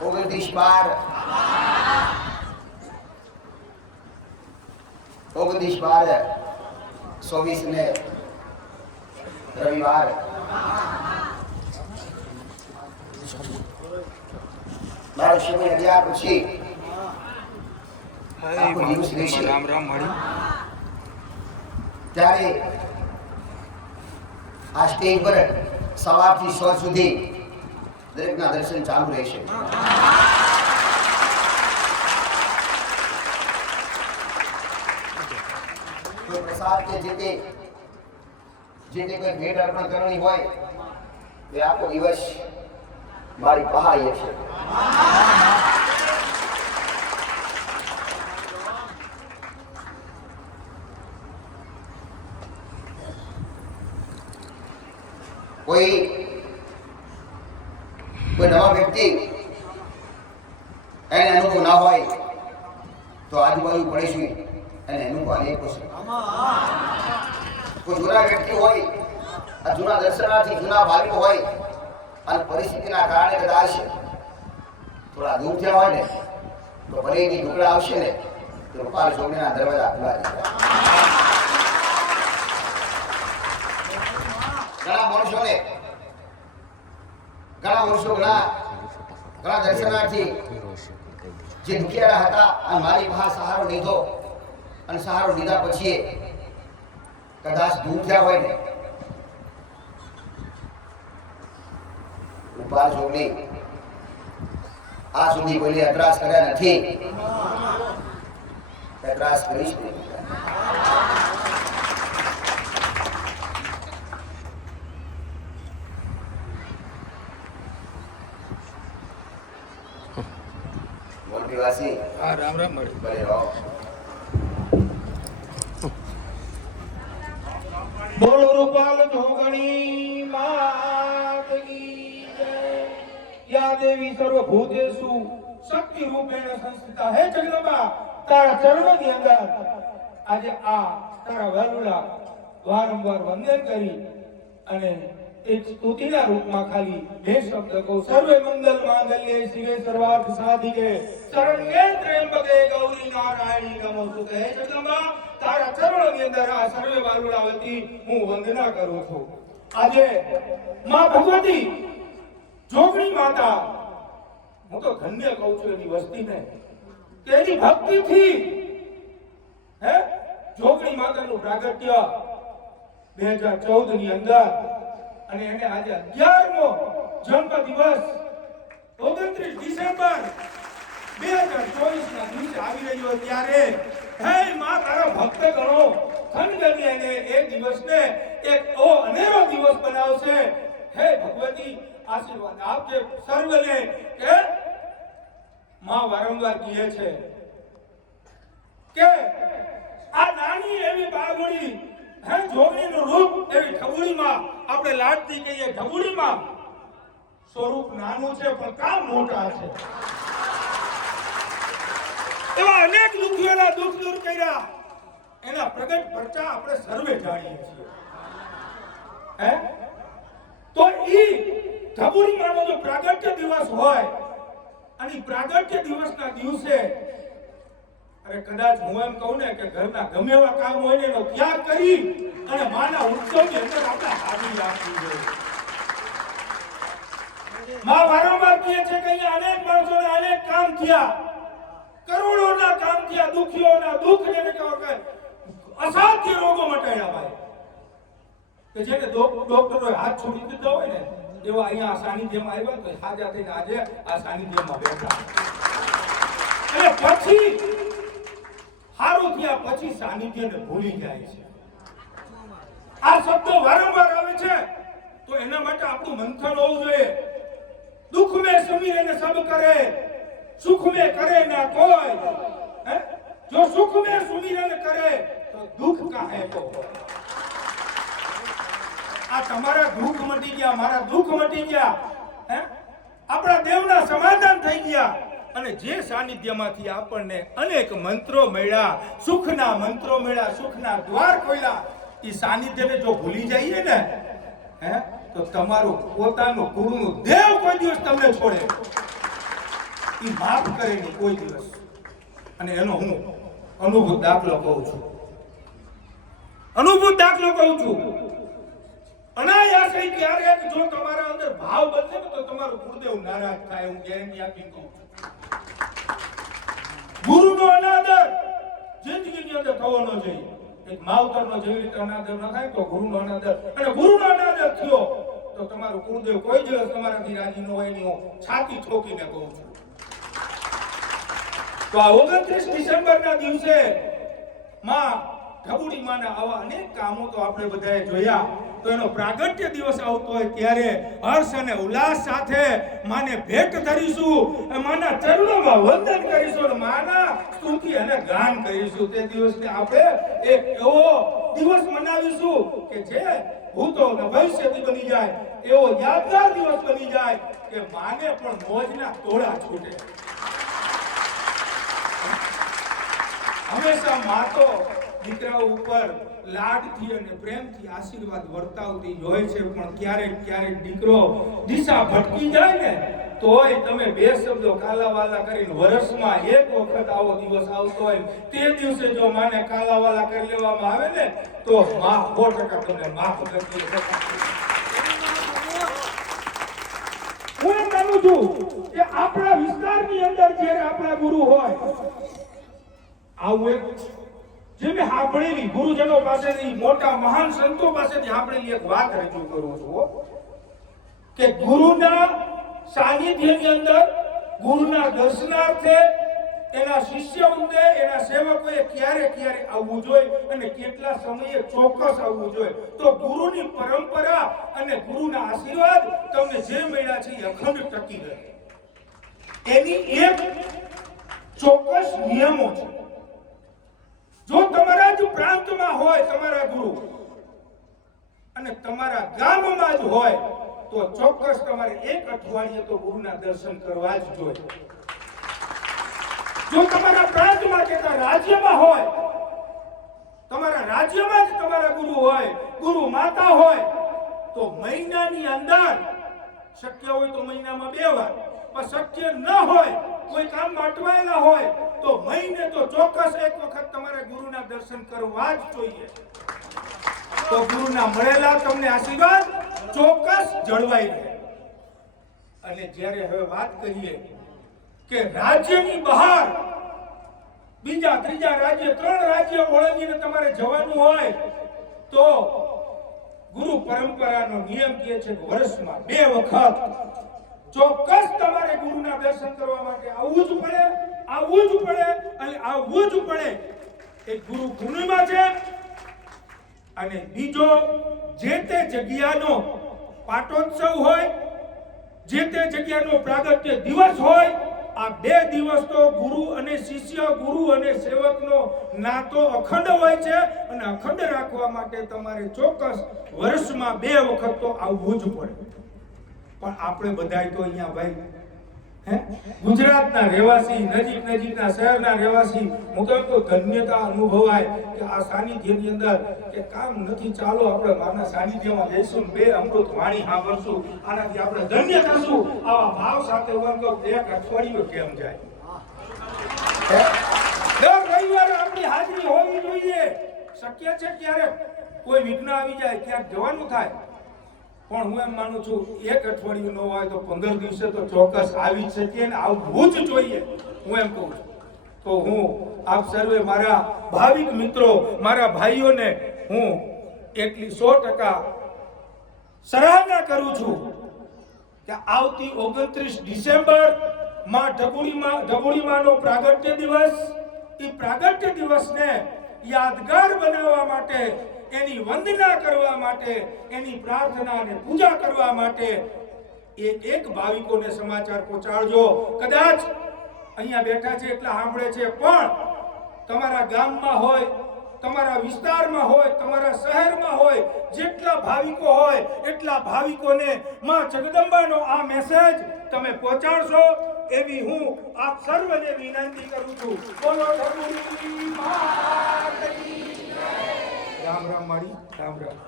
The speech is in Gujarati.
29 બાર 24 ને રવિવાર મારો સમય 11 પછી રામ રામ મળી ત્યારે આ સ્ટેજ પર સવારથી 100 સુધી દરેકના દર્શન ચાલુ રહેશે. કોઈ પ્રસાદ કે જે તે કોઈ ભેટ અર્પણ કરવાની હોય એ આખો દિવસ મારી પહાડી છે. કોઈ નવા વ્યક્તિ એને અનુભવ ના હોય તો આજુબાજુ પડેશું એને અનુભવ અનેકો છે. કોઈ જૂના વ્યક્તિ હોય, આ જૂના દર્શનાર્થી જૂના ભાવિક હોય અને પરિસ્થિતિના કારણે કદાચ થોડા દૂર થયા હોય ને તો ફરીથી ઢુકડા આવશે ને તો રૂપાલ ચોકડીના દરવાજા ખુલ્લા છે. ઘણા દર્શનાર્થી જે દુખિયારા હતા અને મારી પાસે સહારો લીધો અને સહારો લીધા પછી કદાચ દૂર થયા હોય ને રૂપાલ ચોકડી આ સુધી કોઈને અતરાસ કર્યા નથી. અતરાસ કરીશ નહીં. રામ રામ મળી ભલે રહો. બોલો રૂપાલ જોગણી માત કી જય. યા દેવી સર્વભૂતેષુ શક્તિ રૂપેણ સંસ્થિતા. હે જગદંબા, તારા ચરણોની અંદર આજે આ તારા વરુડા વારંવાર વંદન કરી અને એક સ્તુતિના રૂપમાં ખાલી બે શબ્દ કહું. સર્વે મંગલ માંગલ્યે શિવે સર્વાર્થ સાધિકે શરણ્યે ત્ર્યંબકે ગૌરી નારાયણી નમોસ્તુતે. હે જગદંબા, તારા ચરણોની અંદર આ સર્વે વાલુડાવતી હું વંદના કરું છું. આજે માં ભગવતી જોગણી માતા, હું તો ધન્ય કહું છું એની વસ્તીને કે એની ભક્તિથી જોગણી માતાનું પ્રાગટ્ય 2014 ની અંદર અને એને આજે 11મો જન્મ દિવસ 29 ડિસેમ્બર 2024 ના દિવસે આવી રહ્યો ત્યારે હે માં તારા ભક્ત ગણો ખંડની એને એ દિવસને એક ઓ અનેરો દિવસ બનાવશે. હે ભગવતી, આશીર્વાદ આપજે સર્વને. કે માં વારંવાર કહે છે કે આ નાની એવી બાગુડી હે જોગણીનું રૂપ એવી ઠબુડીમાં આપણે લાડતી કહીએ ઠબુડીમાં સ્વરૂપ નાનું છે પણ કામ મોટા છે. એવા અનેક દુખીઓના દુઃખ દૂર કર્યા એના પ્રગટ પરચા આપણે સર્વે જાણીએ છીએ. હે તો ઈ ઠબુડીમાંનો જો પ્રાગટ્ય દિવસ હોય અને પ્રાગટ્ય દિવસના દિવસે અરે કદાચ હું એમ કહું ને કે ઘરના ગમે એવા કામ હોય ને એનો ત્યાગ કરી અને માના ઉત્સવની અંદર આપણે હાજરી આપવી જોઈએ. માં વારંવાર કહે છે કે અહીંયા અનેક માણસોને અનેક કામ થયા, કરોડોના કામ થયા, દુખીઓના દુઃખ જેને કહેવાય અસાધ્ય રોગો મટાડ્યા ભાઈ. કે જેને ડોક્ટરોએ હાથ છોડી દીધો હોય ને એવા અહીંયા સાનિધ્યમાં આવ્યા તો હાજર થઈને આજે આ સાનિધ્યમાં બેઠા. અને પછી હારું થયા પછી સાનિધ્યને ભૂલી જાય છે. આ શબ્દો વારંવાર આવે છે તો એના માટે આપણું મંથન હોવું જોઈએ. દુઃખ મેં સમીર ને સબ કરે, સુખ મેં કરે ના કોઈ. જો સુખ મેં સુમિરન કરે તો દુઃખ કાહે કો. આ તમારા દુઃખ મટી ગયા, મારા દુઃખ મટી ગયા, આપણા દેવના સમાધાન થઈ ગયા અને જે સાનિધ્યમાંથી આપણને અનેક મંત્રો મળ્યા, સુખના મંત્રો મળ્યા, સુખના દ્વાર ખોલ્યા. એ સાનિધ્યને જો ભૂલી જઈએ ને તો તમારું પોતાનું ગુરુનું દેવ કોઈ દિવસ તમને છોડે. એ માફ કરે નહીં કોઈ દિવસ. અને એનો હું અનુભૂત દાખલો કહું છું. અનાયાસે ક્યારેક જો તમારા અંદર ભાવ બદલે ને તો તમારું ગુરુદેવ નારાજ થાય, હું ગેરંટી આપી કહું છું. ગુરુનો અનાદર જિંદગીની અંદર થવો ન જોઈએ. એક માવતરનો જેવી રીતે અનાદર ન થાય તો ગુરુનો અનાદર, અને ગુરુનો અનાદર થયો તો તમારું ગુરુદેવ કોઈ દિવસ તમારાથી રાજી ન હોય. હું છાતી ઠોકીને કહું છું. તો આ 29 ડિસેમ્બરના દિવસે માં ઢબુડી માના આવા અનેક કામો તો આપણે બધાએ જોયા. તો એનો પ્રાગટ્ય દિવસ આવતો હોય ત્યારે હર્ષ અને ઉલ્લાસ સાથે માને ભેટ ધરીશું, માના ચરણોમાં વંદન કરીશું અને માના સ્તુતિ અને ગાન કરીશું. તે દિવસને આપણે એક એવો દિવસ મનાવીશું કે જે ભૂતો અને ભવિષ્યથી બની જાય, એવો યાદગાર દિવસ બની જાય કે માને પણ મોજના તોળા છૂટે. હંમેશા માતો દીકરાઓ ઉપર લાડથી અને પ્રેમથી આશીર્વાદ વર્તાવતી હોય છે, પણ ક્યારેક ક્યારેક દીકરો દિશા ભટકી જાય ને તોય તમે બે શબ્દો કાલાવાલા કરીને વર્ષમાં એક વખત આવો દિવસ આવતો હોય, તે દિવસે જો માને કાલાવાલા કરી લેવામાં આવે ને તો માં 100% તમને માફ કરતી. હું એમ માનું છું કે આપણા વિસ્તારની અંદર જ્યારે આપણા ગુરુ હોય, આવું એક જે મેં સાંભળેલી ગુરુજનો પાસેથી, મોટા મહાન સંતો પાસેથી સાંભળેલી એક વાત રજૂ કરું છું કે ગુરુના સાનિધ્યની અંદર, ગુરુના દર્શનાર્થે એના શિષ્યવૃંદે, એના સેવકોએ ક્યારે ક્યારે આવવું જોઈએ અને કેટલા સમયે ચોક્કસ આવવું જોઈએ. તો ગુરુની પરંપરા અને ગુરુના આશીર્વાદ તમને જે મળ્યા છે એ અખંડ ટકી રહે. એની એક ચોક્કસ નિયમો છે. જો તમારા જ પ્રાંતમાં હોય તમારા ગુરુ અને તમારા ગામમાં જ હોય તો ચોક્કસ તમારે એક અઠવાડિયે તો ગુરુના દર્શન કરવા જ જોઈએ. જો તમારા પ્રાંતમાં કે રાજ્યમાં હોય, તમારા રાજ્યમાં જ તમારા ગુરુ હોય, ગુરુ માતા હોય, તો મહિનાની અંદર શક્ય હોય તો મહિનામાં 2 વાર, પણ શક્ય ન હોય, કોઈ કામ અટવાયેલા હોય તો મહિને તો ચોક્કસ એક વખત તમારે ગુરુના દર્શન કરવા જ જોઈએ. તો ગુરુના મળેલા તમને આશીર્વાદ ચોક્કસ જળવાઈ રહે. અને જ્યારે હવે વાત કરીએ કે રાજ્યની બહાર બીજા ત્રીજા રાજ્ય, 3 રાજ્ય ઓળંગીને તમારે જવાનું હોય તો ગુરુ પરંપરાનો નિયમ કહે છે કે વર્ષમાં 2 વખત ચોક્કસ તમારે ગુરુના દર્શન કરવા માટે આવવું જ પડે અને આવવું જ પડે. એક ગુરુ પૂર્ણિમા છે અને બીજો જે તે જગ્યાનો પાટોત્સવ હોય, જે તે જગ્યાનો પ્રાગટ્ય દિવસ હોય. આ 2 દિવસ તો ગુરુ અને શિષ્ય, ગુરુ અને સેવકનો નાતો અખંડ હોય છે અને અખંડ રાખવા માટે તમારે ચોક્કસ વર્ષમાં 2 વખત તો આવવું જ પડે. પણ આપણે બધાય તો અહીંયા ભાઈ ગુજરાતના રહેવાસી, નજીકના શહેરના રહેવાસી, મુકમ તો ધન્યતા અનુભવાય કે આ સાનિધ્યની અંદર કે કામ નથી, ચાલો આપણે માના સાનિધ્યમાં જઈશું, 2 અમૃત વાણી સાંભળશું, આનાથી આપણે ધન્ય થશું. આવા ભાવ સાથે હું કહું એક અઠવાડિયું કેમ જાય. દર રવિવારે આપણી હાજરી હોવી જોઈએ. શક્ય છે ક્યારેક કોઈ વિઘ્ન આવી જાય, ક્યાંક જવાનું થાય, પણ હું એમ માનું છું એક અઠવાડિયું ન હોય તો 15 દિવસે તો ચોક્કસ આવી શકીએ ને આવવું જ જોઈએ. હું એમ કહું છું. તો હું આપ સર્વે મારા ભાવિક મિત્રો, મારા ભાઈઓને હું એટલી 100% સરાહના કરું છું કે આવતી 29 ડિસેમ્બર માં ઢબુડીમાંનો પ્રાગટ્ય દિવસ, એ પ્રાગટ્ય દિવસને યાદગાર બનાવવા માટે, એની વંદના કરવા માટે, એની પ્રાર્થના અને પૂજા કરવા માટે એક ભાવિકોને સમાચાર પહોંચાડજો. કદાચ અહીંયા બેઠા છે એટલા સાંભળે છે, પણ તમારા ગામમાં હોય, તમારા વિસ્તારમાં હોય, તમારા શહેરમાં હોય, જેટલા ભાવિકો હોય એટલા ભાવિકોને માં જગદંબાનો આ મેસેજ તમે પહોંચાડશો એવી હું આપ સર્વને વિનંતી કરું છું. બોલો ઢબુડી માત કી જય. રામ રામ મારી, રામ રામ.